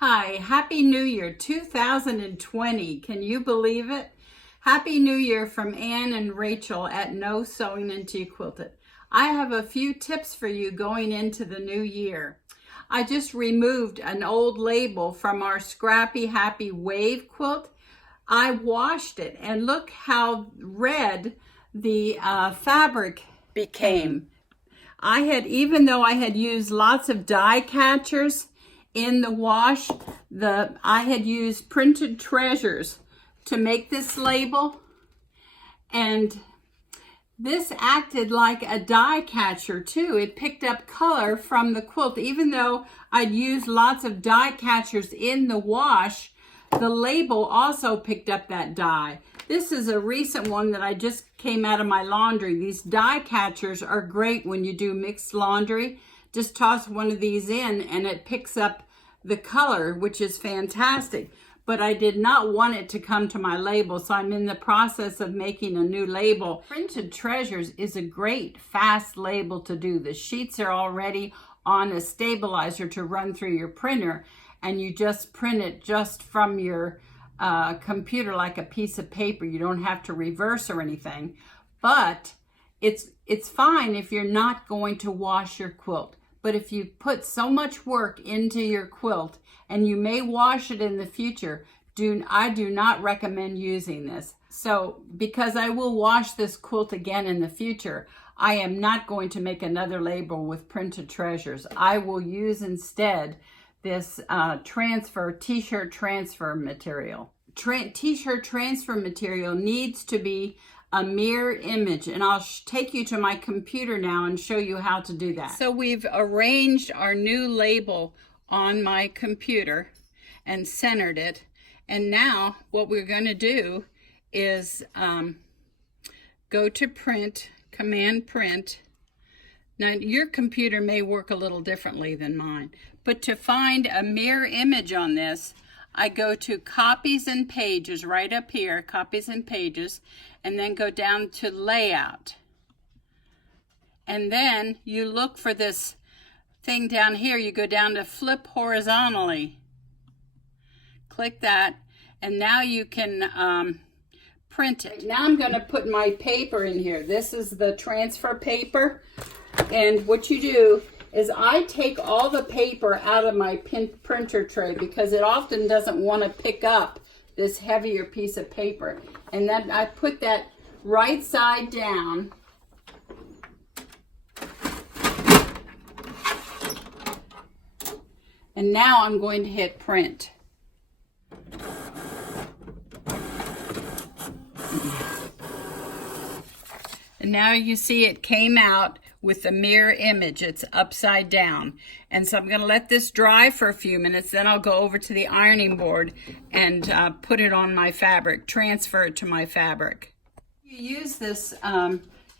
Hi, Happy New Year 2020. Can you believe it? Happy New Year from Ann and Rachel at No Sewing and Tea Quilted. I have a few tips for you going into the new year. I just removed an old label from our Scrappy Happy Wave quilt. I washed it and look how red the fabric became. Even though I had used lots of die catchers in the wash, I had used Printed Treasures to make this label, and this acted like a die catcher too. It picked up color from the quilt. Even though I'd used lots of die catchers in the wash, the label also picked up that die. This is a recent one that I just came out of my laundry. These die catchers are great when you do mixed laundry. Just toss one of these in and it picks up the color, which is fantastic. But I did not want it to come to my label, so I'm in the process of making a new label. Printed Treasures is a great fast label to do. The sheets are already on a stabilizer to run through your printer, and you just print it just from your computer like a piece of paper. You don't have to reverse or anything, but it's fine if you're not going to wash your quilt. But if you put so much work into your quilt and you may wash it in the future, I do not recommend using this. So because I will wash this quilt again in the future, I am not going to make another label with Printed Treasures. I will use instead this t-shirt transfer material. T-shirt transfer material needs to be a mirror image, and I'll take you to my computer now and show you how to do that. So we've arranged our new label on my computer and centered it, and now what we're going to do is go to print, command print. Now your computer may work a little differently than mine, but to find a mirror image on this, I go to copies and pages right up here, copies and pages, and then go down to layout. And then you look for this thing down here. You go down to flip horizontally. Click that, and now you can print it. Now I'm going to put my paper in here. This is the transfer paper, and what you do is I take all the paper out of my printer tray because it often doesn't want to pick up this heavier piece of paper. And then I put that right side down. And now I'm going to hit print. And now you see it came out with the mirror image. It's upside down. And so I'm going to let this dry for a few minutes. Then I'll go over to the ironing board and put it on my fabric, transfer it to my fabric. You use this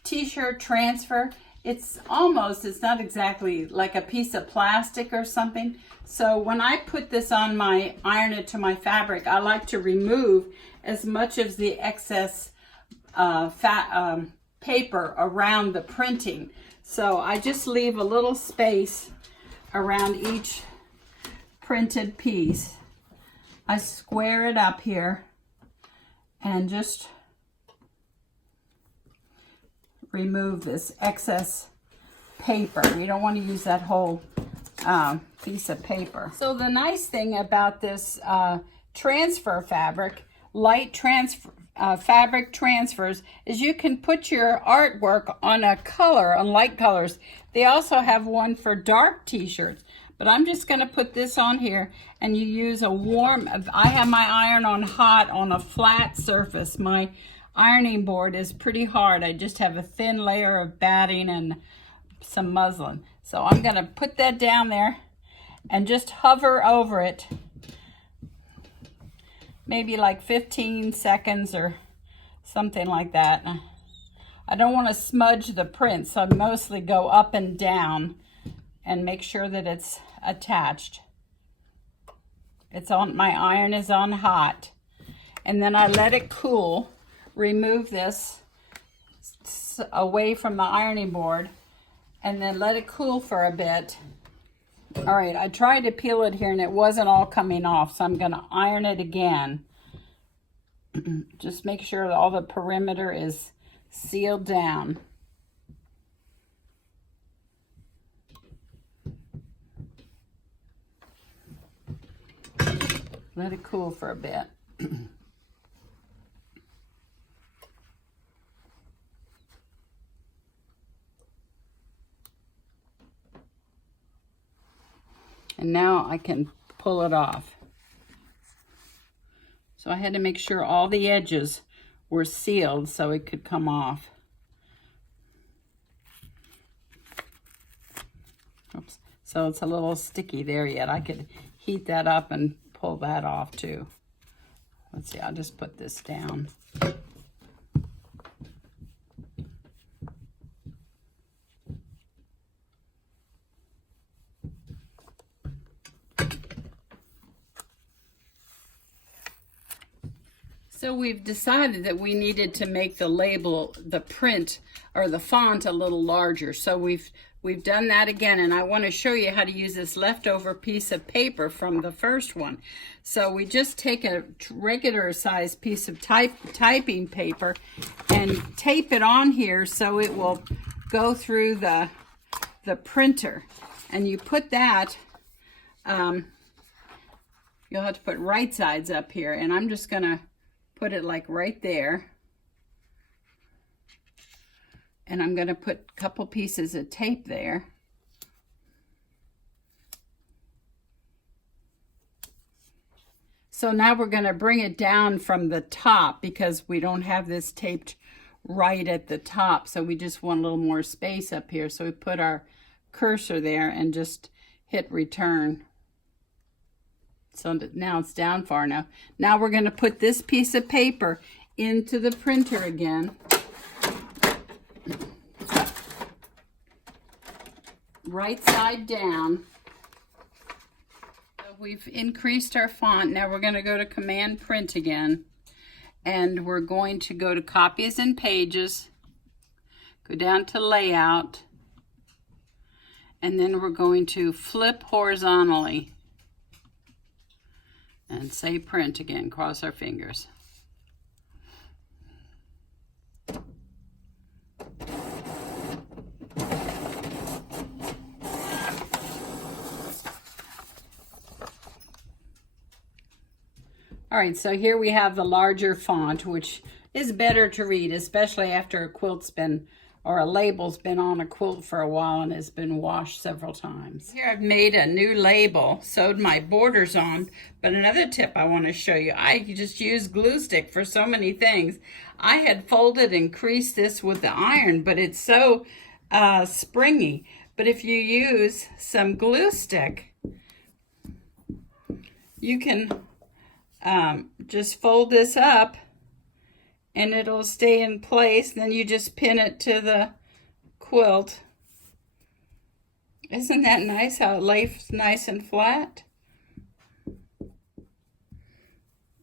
t-shirt transfer. It's not exactly like a piece of plastic or something. So when I put this on iron it to my fabric, I like to remove as much of the excess paper around the printing. So I just leave a little space around each printed piece. I square it up here and just remove this excess paper. You don't want to use that whole piece of paper. So the nice thing about this transfer fabric, fabric transfers, is you can put your artwork on on light colors. They also have one for dark t-shirts, but I'm just going to put this on here, and you use I have my iron on hot on a flat surface. My ironing board is pretty hard. I just have a thin layer of batting and some muslin. So I'm going to put that down there and just hover over it, maybe like 15 seconds or something like that. I don't want to smudge the print, so I mostly go up and down and make sure that it's attached. My iron is on hot. And then I let it cool, remove this away from the ironing board, and then let it cool for a bit. All right, I tried to peel it here and it wasn't all coming off, so I'm going to iron it again. Just make sure that all the perimeter is sealed down. Let it cool for a bit. And now I can pull it off. So I had to make sure all the edges were sealed so it could come off. Oops. So it's a little sticky there yet. I could heat that up and pull that off too. Let's see, I'll just put this down. So we've decided that we needed to make the label, the print, or the font a little larger. So we've done that again, and I want to show you how to use this leftover piece of paper from the first one. So we just take a regular size piece of typing paper and tape it on here so it will go through the printer. And you put that, you'll have to put right sides up here, and I'm just gonna put it like right there. And I'm going to put a couple pieces of tape there. So now we're going to bring it down from the top because we don't have this taped right at the top. So we just want a little more space up here. So we put our cursor there and just hit return. So now it's down far enough. Now we're going to put this piece of paper into the printer again. Right side down. So we've increased our font. Now we're going to go to Command Print again. And we're going to go to Copies and Pages. Go down to Layout. And then we're going to flip horizontally. And say print again, cross our fingers. All right, so here we have the larger font, which is better to read, especially after a quilt's been, or a label's been on a quilt for a while and has been washed several times. Here I've made a new label, sewed my borders on, but another tip I want to show you, I just use glue stick for so many things. I had folded and creased this with the iron, but it's so springy. But if you use some glue stick, you can just fold this up and it'll stay in place. Then you just pin it to the quilt. Isn't that nice how it lays nice and flat?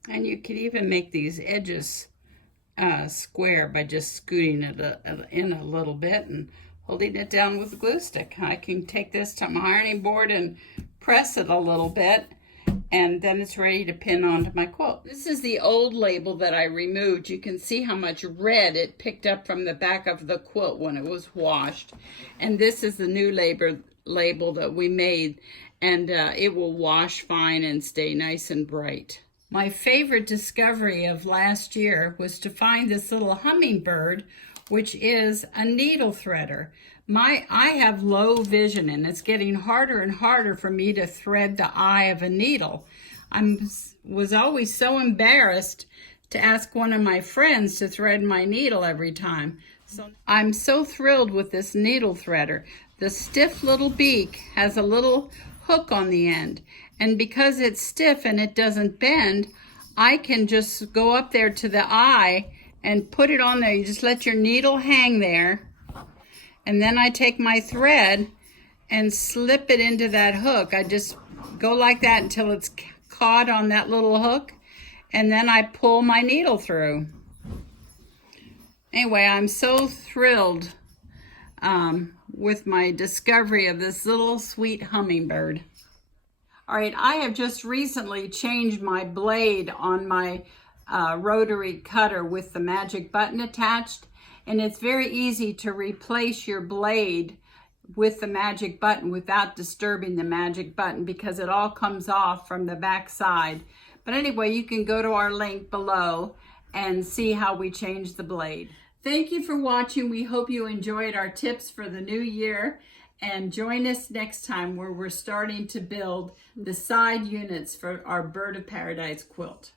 And you could even make these edges square by just scooting it in a little bit and holding it down with a glue stick. I can take this to my ironing board and press it a little bit, and then it's ready to pin onto my quilt. This is the old label that I removed. You can see how much red it picked up from the back of the quilt when it was washed. And this is the new label that we made, and it will wash fine and stay nice and bright. My favorite discovery of last year was to find this little hummingbird, which is a needle threader. I have low vision, and it's getting harder and harder for me to thread the eye of a needle. I was always so embarrassed to ask one of my friends to thread my needle every time. So I'm so thrilled with this needle threader. The stiff little beak has a little hook on the end, and because it's stiff and it doesn't bend, I can just go up there to the eye and put it on there. You just let your needle hang there, and then I take my thread and slip it into that hook. I just go like that until it's caught on that little hook, and then I pull my needle through. Anyway, I'm so thrilled with my discovery of this little sweet hummingbird. All right, I have just recently changed my blade on my rotary cutter with the magic button attached, and it's very easy to replace your blade with the magic button without disturbing the magic button because it all comes off from the back side. But anyway, you can go to our link below and see how we changed the blade. Thank you for watching. We hope you enjoyed our tips for the new year, and join us next time where we're starting to build the side units for our Bird of Paradise quilt.